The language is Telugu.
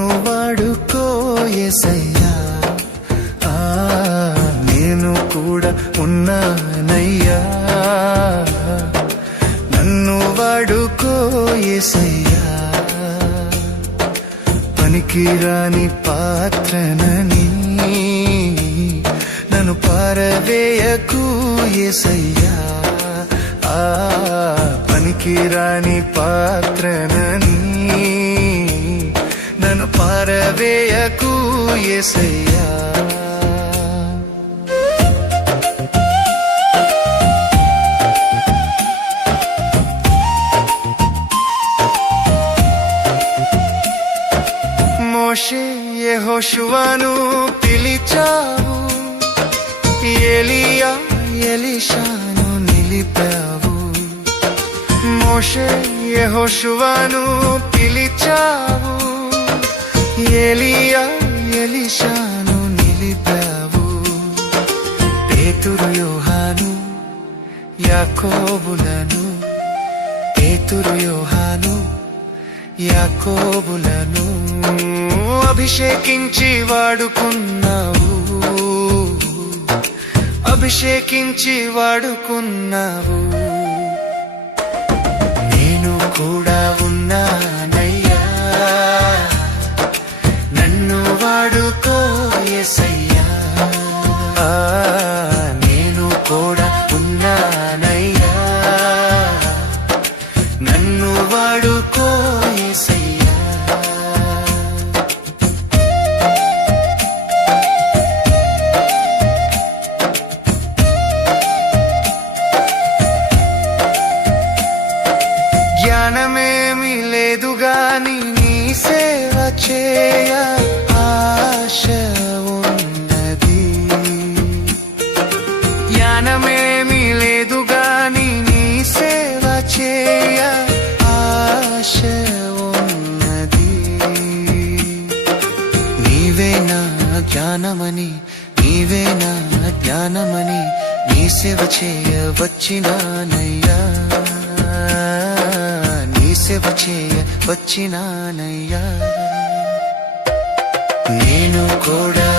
నన్ను వాడుకో యేసయ్యా, నేను కూడా ఉన్నానయ్యా. నన్ను వాడుకో యేసయ్యా, పనికిరాని పాత్రనని నన్ను పారవేయకు యేసయ్యా. పనికిరాని పాత్రనని నన్ను పారవేయకు యేసయ్యా. మోషే యెహోషువను పిలిచావు, ఎలీయా ఎలీషాను నిలిపావు. మోషే యెహోషువను పిలిచావు, ఎలీయా ఎలీషాను నిలిపావు. పేతురు యోహాను యాకోబులను, పేతురు యోహాను యాకోబులను అభిషేకించి వాడుకున్నావు, అభిషేకించి వాడుకున్నావు. నేను కూడా ఉన్నానయ్యా, నన్ను వాడుకో యేసయ్యా. నేను కూడా ఉన్నానయ్యా, నన్ను వాడుకో యేసయ్యా. జ్ఞానమేమి లేదు గాని నీ సేవ చేయ ఆశ ఉన్నది. జ్ఞానమేమి లేదు గాని నీ సేవ చేయ ఆశ ఉన్నది. నీవే నా జ్ఞానమని, నీవే నా జ్ఞానమని నీ సేవ చేయ వచ్చినానయ్యా, నీ సేవ చేయ వచ్చినానయ్యా. నేను కూడా